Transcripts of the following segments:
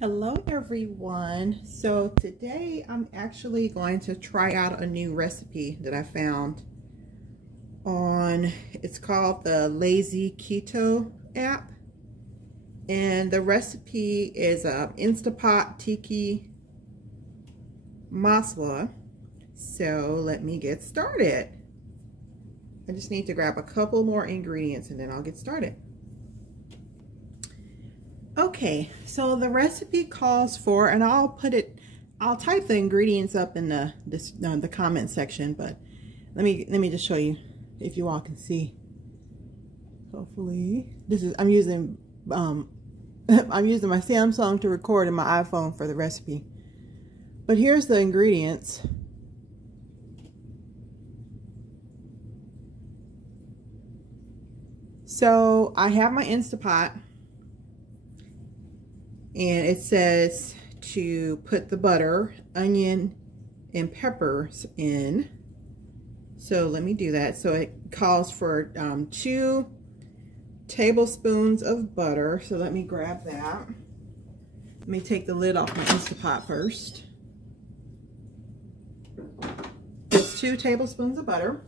Hello everyone. So today I'm actually going to try out a new recipe that I found on, it's called the Lazy Keto app, and the recipe is Instapot Tikka Masala. So let me get started. I just need to grab a couple more ingredients and then I'll get started. Okay, so the recipe calls for, and I'll type the ingredients up in the comment section, but let me just show you if you all can see. Hopefully, I'm using my Samsung to record and my iPhone for the recipe. But here's the ingredients. So I have my Instapot. And it says to put the butter, onion, and peppers in. So let me do that. So it calls for 2 tablespoons of butter. So let me grab that. Let me take the lid off my Instapot first. Just 2 tablespoons of butter.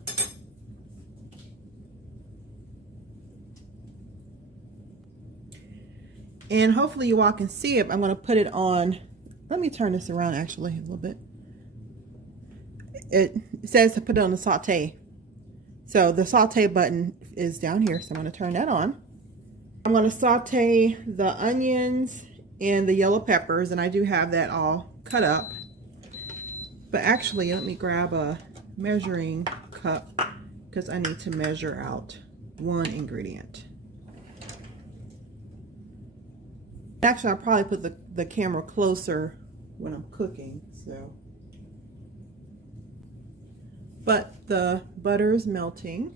And hopefully you all can see it. I'm going to put it on. Let me turn this around actually a little bit. It says to put it on the saute. So the saute button is down here. So I'm going to turn that on. I'm going to saute the onions and the yellow peppers. And I do have that all cut up. But actually, let me grab a measuring cup because I need to measure out 1 ingredient. Actually, I'll probably put the camera closer when I'm cooking, so. But the butter is melting.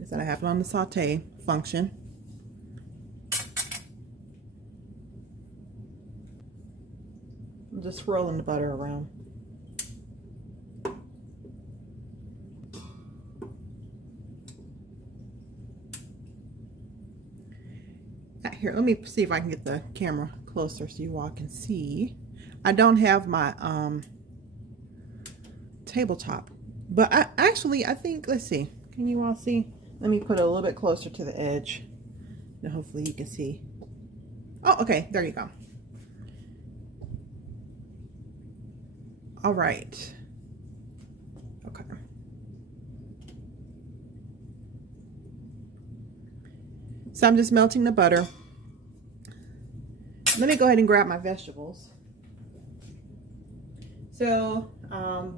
I said I have it on the saute function. I'm just swirling the butter around. Here, let me see if I can get the camera closer so you all can see. I don't have my tabletop, but I think, let's see, can you all see? Let me put it a little bit closer to the edge and hopefully you can see. Oh, okay, there you go. All right. Okay. So I'm just melting the butter. Let me go ahead and grab my vegetables. So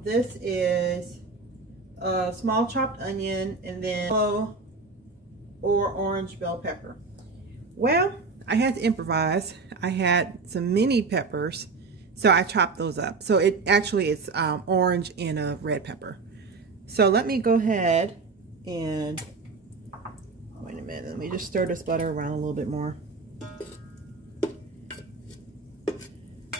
this is a small chopped onion and then yellow or orange bell pepper. Well, I had to improvise. I had some mini peppers, so I chopped those up. So it actually it's orange and a red pepper. So let me go ahead and, wait a minute, let me just stir this butter around a little bit more.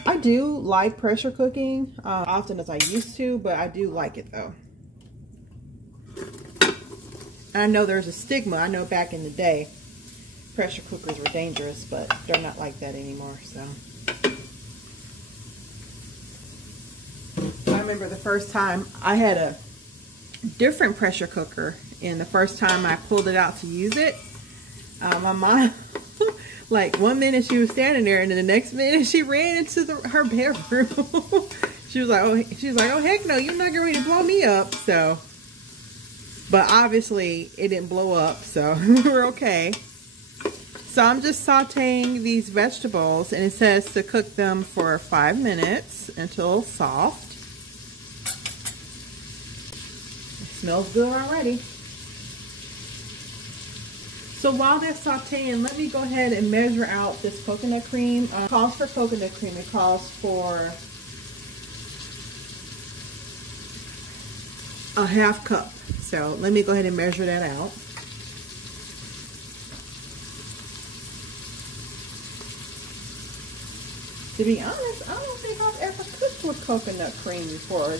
I do like pressure cooking, often as I used to, but I do like it though. And I know there's a stigma. I know back in the day, pressure cookers were dangerous, but they're not like that anymore, so. I remember the first time I had a different pressure cooker, and the first time I pulled it out to use it, my mom, like 1 minute she was standing there and then the next minute she ran into her bedroom. she was like, oh heck no, you're not going to blow me up. So, but obviously it didn't blow up, so we're okay. So I'm just sauteing these vegetables, and it says to cook them for 5 minutes until soft. It smells good already. So while they're sauteing, let me go ahead and measure out this coconut cream. It calls for coconut cream. It calls for a ½ cup. So let me go ahead and measure that out. To be honest, I don't think I've ever cooked with coconut cream before.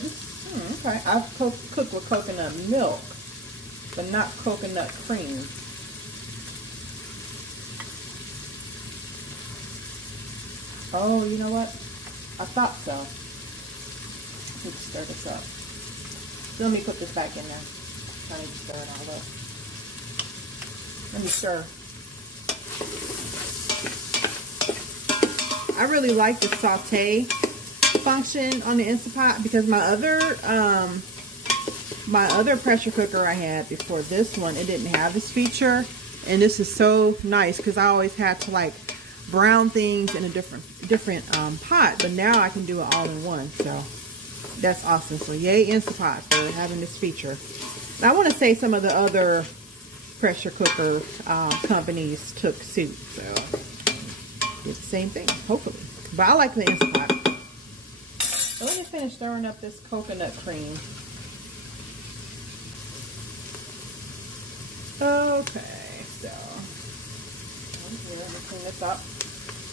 Okay, I've cooked with coconut milk, but not coconut cream. Oh, you know what? I thought so. Let's stir this up. So let me put this back in there. I need to stir it all up. Let me stir. I really like the saute function on the Instant Pot because my other pressure cooker I had before this one, it didn't have this feature, and this is so nice because I always had to like brown things in a different pot, but now I can do it all in one. So that's awesome. So yay Instant Pot for having this feature. And I want to say some of the other pressure cooker companies took suit, so it's the same thing, hopefully. But I like the Instant Pot. So let me finish stirring up this coconut cream. Okay, so let me clean this up.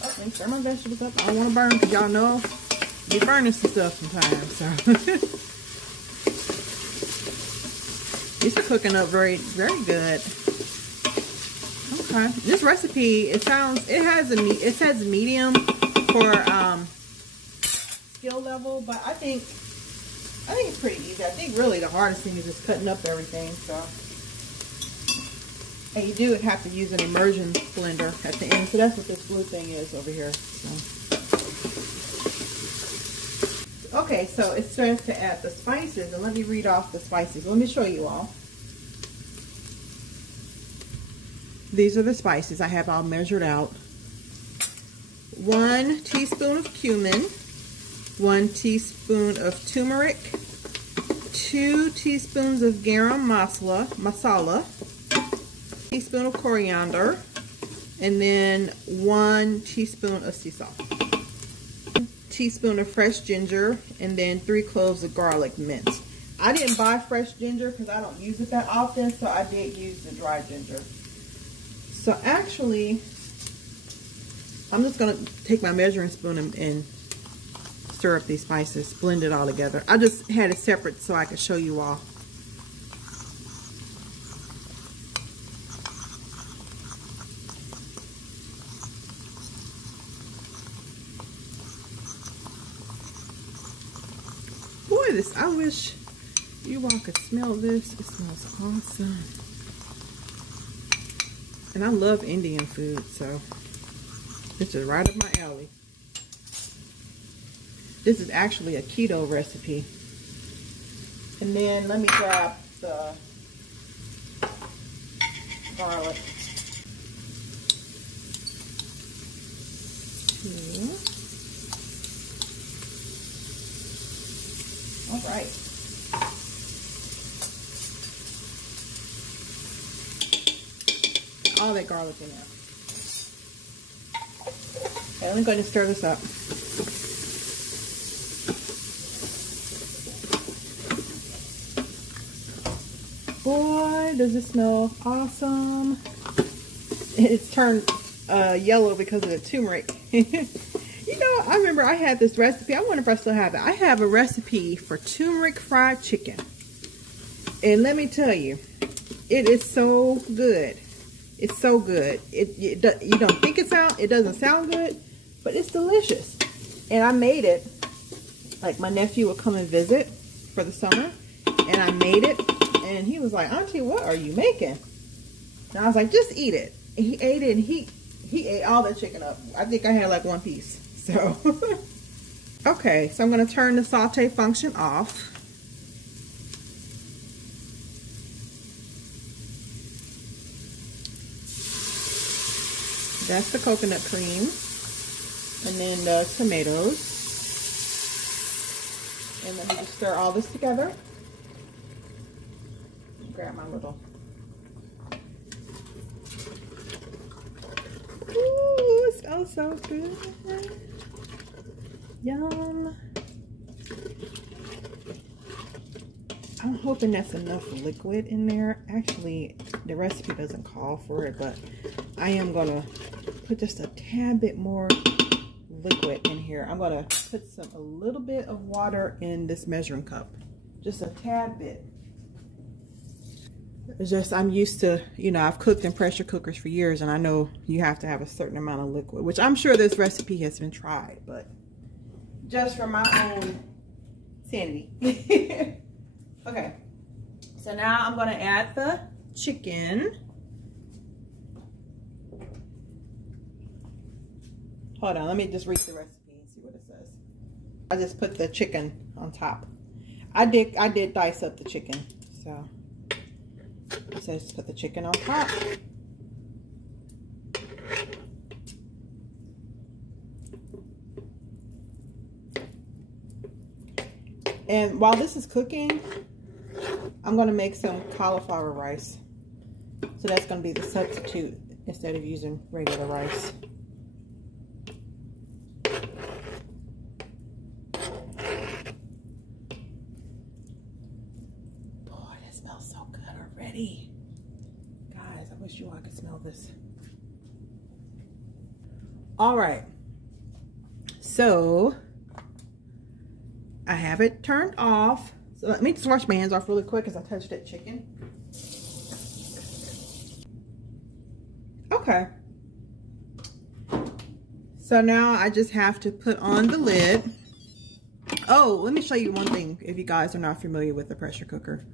Oh, let me stir my vegetables up. I don't want to burn because y'all know we burning some stuff sometimes. So these are cooking up very, very good. Okay, this recipe it says medium for skill level, but I think it's pretty easy. I think really the hardest thing is just cutting up everything. So. And you do have to use an immersion blender at the end. So that's what this blue thing is over here. So. Okay, so it starts to add the spices. And let me read off the spices. Let me show you all. These are the spices I have all measured out. 1 teaspoon of cumin. 1 teaspoon of turmeric. 2 teaspoons of garam masala. Teaspoon of coriander, and then 1 teaspoon of sea salt, 1 teaspoon of fresh ginger, and then 3 cloves of garlic minced. I didn't buy fresh ginger because I don't use it that often, so I did use the dry ginger. So actually, I'm just going to take my measuring spoon and stir up these spices, blend it all together. I just had it separate so I could show you all. I wish you all could smell this. It smells awesome. And I love Indian food, so this is right up my alley. This is actually a keto recipe. And then let me grab the garlic. Yeah. All right. All that garlic in there. Okay, I'm going to stir this up. Boy, does it smell awesome. It's turned yellow because of the turmeric. You know, I remember I had this recipe. I wonder if I still have it. I have a recipe for turmeric fried chicken. And let me tell you, it is so good. It's so good. You don't think it doesn't sound good, but it's delicious. And I made it, like my nephew would come and visit for the summer, and I made it, and he was like, "Auntie, what are you making?" And I was like, "Just eat it." And he ate it, and he ate all the chicken up. I think I had like 1 piece. So, okay, so I'm going to turn the saute function off. That's the coconut cream. And then the tomatoes. And let me just stir all this together. Grab my little. Ooh, it smells so good. Yum. I'm hoping that's enough liquid in there. Actually, the recipe doesn't call for it, but I am going to put just a tad bit more liquid in here. I'm going to put a little bit of water in this measuring cup. Just a tad bit. It's just I'm used to, you know, I've cooked in pressure cookers for years, and I know you have to have a certain amount of liquid, which I'm sure this recipe has been tried, but just for my own sanity. Okay, so now I'm going to add the chicken. Hold on, let me just read the recipe and see what it says. I just put the chicken on top. I did dice up the chicken, so it says put the chicken on top. And while this is cooking, I'm going to make some cauliflower rice. So that's going to be the substitute instead of using regular rice. Boy, that smells so good already. Guys, I wish you all could smell this. All right. So I have it turned off. So let me just wash my hands off really quick because I touched that chicken. Okay. So now I just have to put on the lid. Oh, let me show you one thing if you guys are not familiar with the pressure cooker.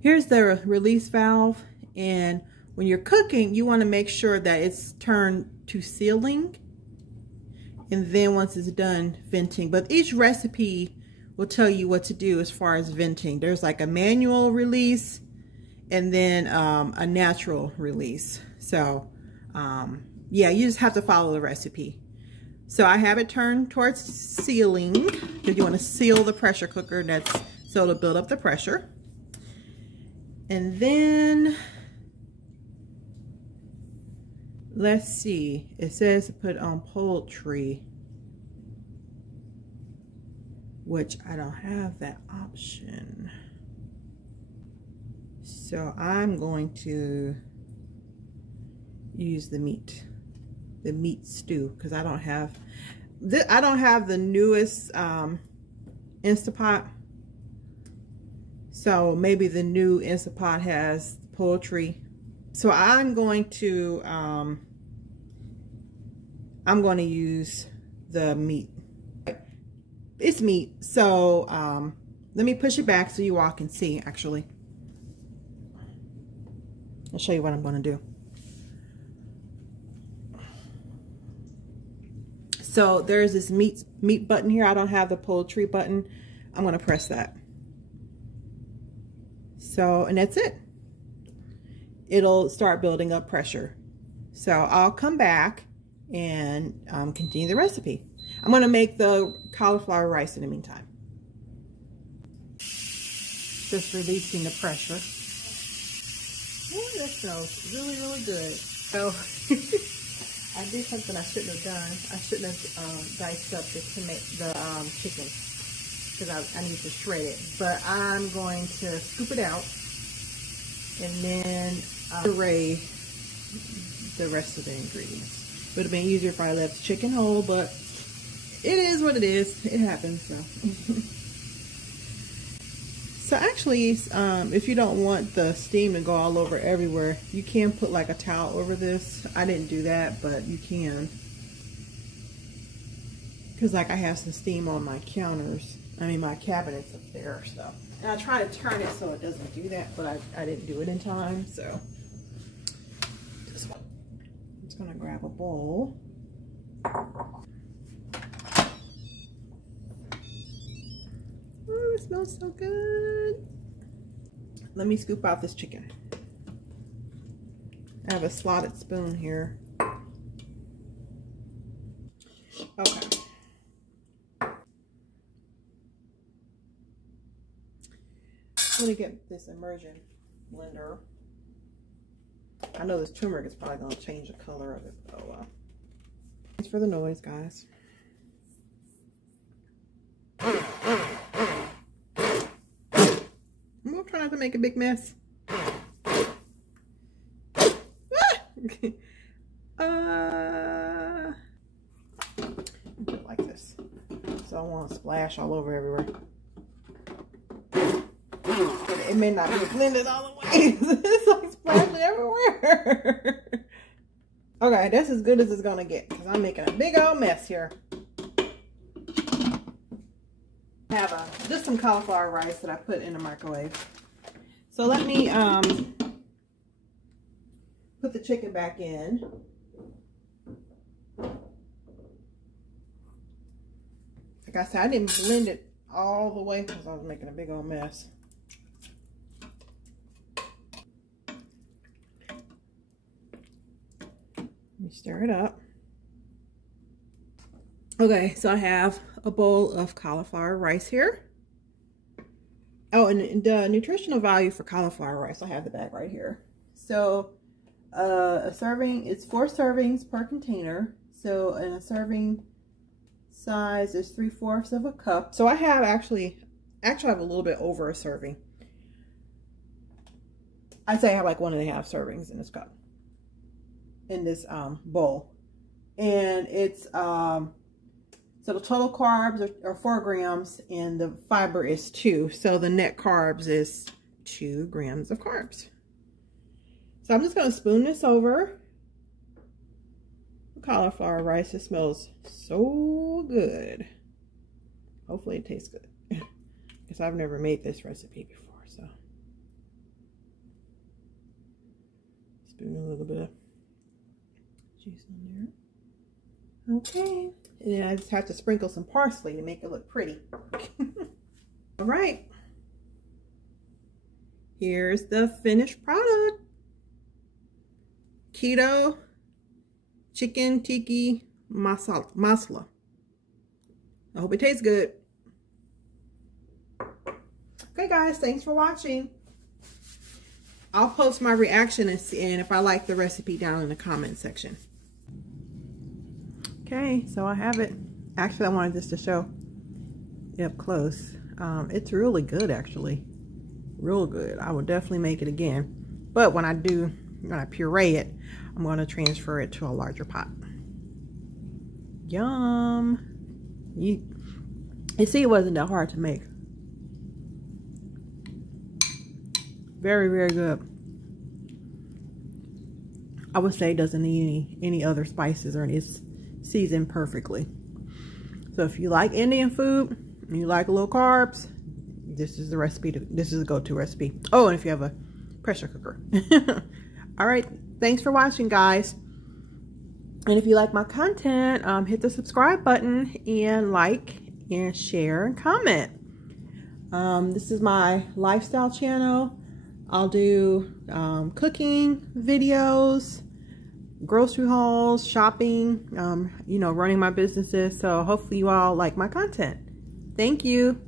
Here's the release valve, and when you're cooking, you want to make sure that it's turned to sealing. And then once it's done, venting. But each recipe will tell you what to do as far as venting. There's like a manual release and then a natural release. So yeah, you just have to follow the recipe. So I have it turned towards sealing because you want to seal the pressure cooker. That's so it'll build up the pressure. And then let's see, it says to put on poultry, which I don't have that option. So I'm going to use the meat stew, because I don't have the newest Instapot. So maybe the new Instapot has poultry. So I'm going to use the meat. It's meat. So let me push it back so you all can see. Actually, I'll show you what I'm going to do. So there's this meat button here. I don't have the poultry button. I'm going to press that. So, and that's it. It'll start building up pressure. So I'll come back and continue the recipe. I'm going to make the cauliflower rice in the meantime. Just releasing the pressure. Ooh, that smells really, really good. So I did something I shouldn't have done. I shouldn't have diced up the chicken because I need to shred it. But I'm going to scoop it out and then puree the rest of the ingredients. It would have been easier if I left the chicken whole, but it is what it is. It happens. So actually, if you don't want the steam to go all over everywhere, you can put like a towel over this. I didn't do that, but you can. Because like I have some steam on my counters. I mean my cabinets up there. So, and I try to turn it so it doesn't do that, but I didn't do it in time. So I'm just gonna grab a bowl. Oh, it smells so good. Let me scoop out this chicken. I have a slotted spoon here. Okay. I'm gonna get this immersion blender. I know this turmeric is probably gonna change the color of it. Oh well. Thanks for the noise, guys. I'm trying not to make a big mess. Put it like this, so I won't splash all over everywhere. it may not be blended all the way. It's like splashing everywhere. Okay, that's as good as it's gonna get because I'm making a big old mess here. I have just some cauliflower rice that I put in the microwave. So let me put the chicken back in. Like I said, I didn't blend it all the way because I was making a big old mess. Let me stir it up. Okay, so I have a bowl of cauliflower rice here. Oh, and the nutritional value for cauliflower rice, I have the bag right here. So a serving, it's 4 servings per container. So in a serving size is 3/4 of a cup. So I have actually I have a little bit over a serving. I'd say I have like 1.5 servings in this cup, in this bowl. And it's so the total carbs are 4 grams and the fiber is 2. So the net carbs is 2 grams of carbs. So I'm just going to spoon this over the cauliflower rice. It smells so good. Hopefully it tastes good. Because I've never made this recipe before. So spoon a little bit of juice in there. Okay. And then I just have to sprinkle some parsley to make it look pretty. All right. Here's the finished product. Keto chicken tikka masala. I hope it tastes good. Okay guys, thanks for watching. I'll post my reaction and if I like the recipe down in the comment section. Okay, so I have it. Actually, I wanted this to show it up close. It's really good, actually. Real good. I will definitely make it again. But when I puree it, I'm going to transfer it to a larger pot. Yum. You see, it wasn't that hard to make. Very, very good. I would say it doesn't need any other spices or it's seasoned perfectly. So if you like Indian food and you like low carbs, this is the recipe. This is a go-to recipe. Oh, and if you have a pressure cooker. All right, thanks for watching, guys. And if you like my content, hit the subscribe button and like and share and comment. This is my lifestyle channel. I'll do cooking videos, grocery hauls, shopping, you know, running my businesses. So hopefully you all like my content. Thank you.